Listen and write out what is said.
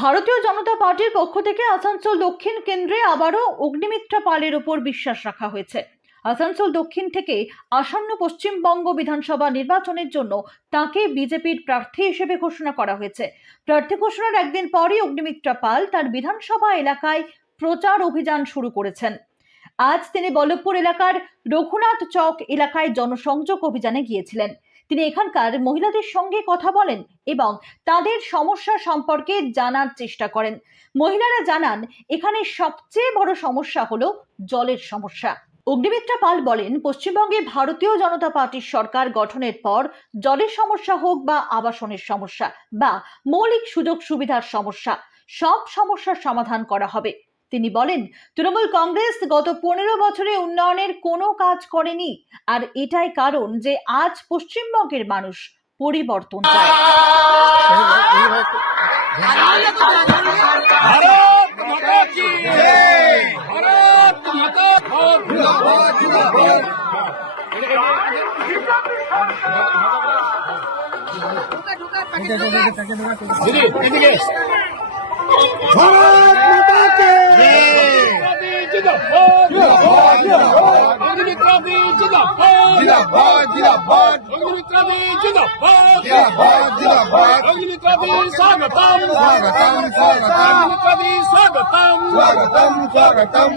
ভারতীয় জনতা পার্টির পক্ষ থেকে আসানসোল দক্ষিণ কেন্দ্রে আবারও অগ্নিমিত্রা পালের উপর বিশ্বাস রাখা হয়েছে। আসানসোল দক্ষিণ থেকে আসন্ন পশ্চিমবঙ্গ বিধানসভা নির্বাচনের জন্য তাকে বিজেপির প্রার্থী হিসেবে ঘোষণা করা হয়েছে। প্রার্থী ঘোষণার একদিন পরই অগ্নিমিত্রা পাল তার বিধানসভা এলাকায় প্রচার অভিযান শুরু করেছেন। আজ তিনি বল্লভপুর এলাকার রঘুনাথ চক এলাকায় জনসংযোগ অভিযানে গিয়েছিলেন। তিনি এখানকার মহিলাদের সঙ্গে কথা বলেন এবং তাদের সমস্যা সম্পর্কে জানার চেষ্টা করেন। মহিলারা জানান, এখানে সবচেয়ে বড় সমস্যা হলো জলের সমস্যা। অগ্নিমিত্রা পাল বলেন, পশ্চিমবঙ্গে ভারতীয় জনতা পার্টির সরকার গঠনের পর জলের সমস্যা হোক বা আবাসনের সমস্যা বা মৌলিক সুযোগ সুবিধার সমস্যা, সব সমস্যার সমাধান করা হবে। তিনি বলেন, তৃণমূল কংগ্রেস গত 15 বছরে উন্নয়নের কোনো কাজ করেনি, আর এটাই কারণ যে আজ পশ্চিমবঙ্গের মানুষ পরিবর্তন চায়। स्वागतम